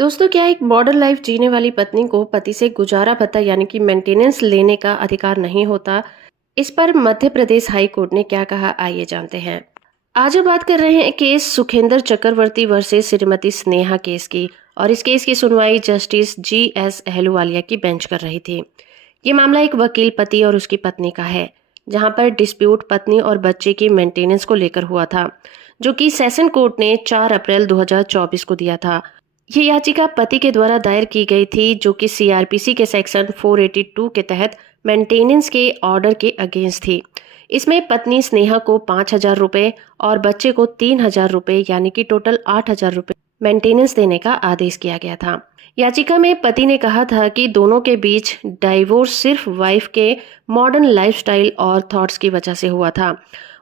दोस्तों, क्या एक मॉडर्न लाइफ जीने वाली पत्नी को पति से गुजारा भत्ता यानी कि मेंटेनेंस लेने का अधिकार नहीं होता? इस पर मध्य प्रदेश हाई कोर्ट ने क्या कहा, आइए जानते हैं। आज हम बात कर रहे हैं केस सुखेंद्र चक्रवर्ती वर्सेस श्रीमती स्नेहा केस की। और इस केस की सुनवाई जस्टिस GS अहलूवालिया की बेंच कर रही थी। ये मामला एक वकील पति और उसकी पत्नी का है, जहां पर डिस्प्यूट पत्नी और बच्चे की मेंटेनेंस को लेकर हुआ था, जो कि सेशन कोर्ट ने 4 अप्रैल 2024 को दिया था। ये याचिका पति के द्वारा दायर की गई थी, जो कि CRPC के सेक्शन 482 के तहत मेंटेनेंस के ऑर्डर के अगेंस्ट थी। इसमें पत्नी स्नेहा को 5,000 रुपए और बच्चे को 3,000 रुपए यानी कि टोटल 8,000 रुपए मेंटेनेंस देने का आदेश किया गया था। याचिका में पति ने कहा था कि दोनों के बीच डाइवोर्स सिर्फ वाइफ के मॉडर्न लाइफस्टाइल और थॉट्स की वजह से हुआ था।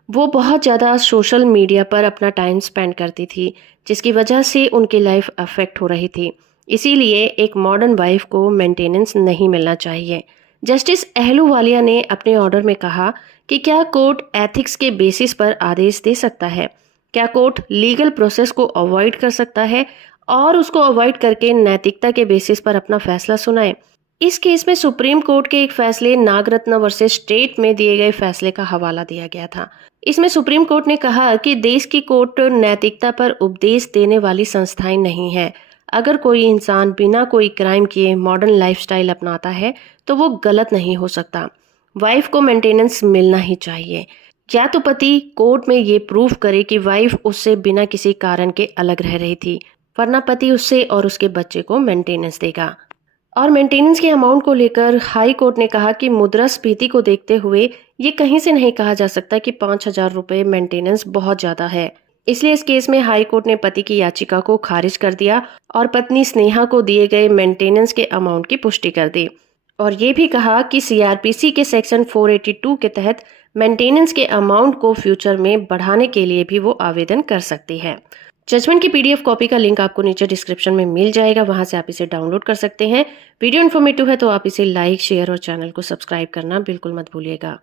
वो बहुत ज़्यादा सोशल मीडिया पर अपना टाइम स्पेंड करती थी, जिसकी वजह से उनकी लाइफ अफेक्ट हो रही थी। इसीलिए एक मॉडर्न वाइफ को मेंटेनेंस नहीं मिलना चाहिए। जस्टिस अहलूवालिया ने अपने ऑर्डर में कहा कि क्या कोर्ट एथिक्स के बेसिस पर आदेश दे सकता है? क्या कोर्ट लीगल प्रोसेस को अवॉइड कर सकता है और उसको अवॉइड करके नैतिकता के बेसिस पर अपना फैसला सुनाए? इस केस में सुप्रीम कोर्ट के एक फैसले नागरत्न वर्सेस स्टेट में दिए गए फैसले का हवाला दिया गया था। इसमें सुप्रीम कोर्ट ने कहा कि देश की कोर्ट नैतिकता पर उपदेश देने वाली संस्थाएं नहीं है। अगर कोई इंसान बिना कोई क्राइम किए मॉडर्न लाइफस्टाइल अपनाता है तो वो गलत नहीं हो सकता। वाइफ को मेंटेनेंस मिलना ही चाहिए। या तो पति कोर्ट में ये प्रूव करे कि वाइफ उससे बिना किसी कारण के अलग रह रही थी, वरना पति उससे और उसके बच्चे को मेंटेनेंस देगा। और मेंटेनेंस के अमाउंट को लेकर हाई कोर्ट ने कहा कि मुद्रास्फीति को देखते हुए ये कहीं से नहीं कहा जा सकता कि 5,000 रुपए मेंटेनेंस बहुत ज्यादा है। इसलिए इस केस में हाई कोर्ट ने पति की याचिका को खारिज कर दिया और पत्नी स्नेहा को दिए गए मेंटेनेंस के अमाउंट की पुष्टि कर दी। और ये भी कहा कि CRPC के सेक्शन 482 के तहत मेंटेनेंस के अमाउंट को फ्यूचर में बढ़ाने के लिए भी वो आवेदन कर सकती है। जजमेंट की PDF कॉपी का लिंक आपको नीचे डिस्क्रिप्शन में मिल जाएगा, वहां से आप इसे डाउनलोड कर सकते हैं। वीडियो इन्फॉर्मेटिव है तो आप इसे लाइक, शेयर और चैनल को सब्सक्राइब करना बिल्कुल मत भूलिएगा।